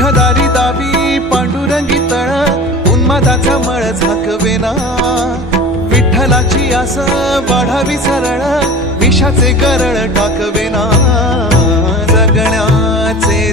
तुझ्या दारी दावी पांडुरंगी तळ उन्मादाचा मळ झाकवेना विठ्ठलाची आस वाढावी सरळ विषाचे गरळ टाकवेना जगण्याचे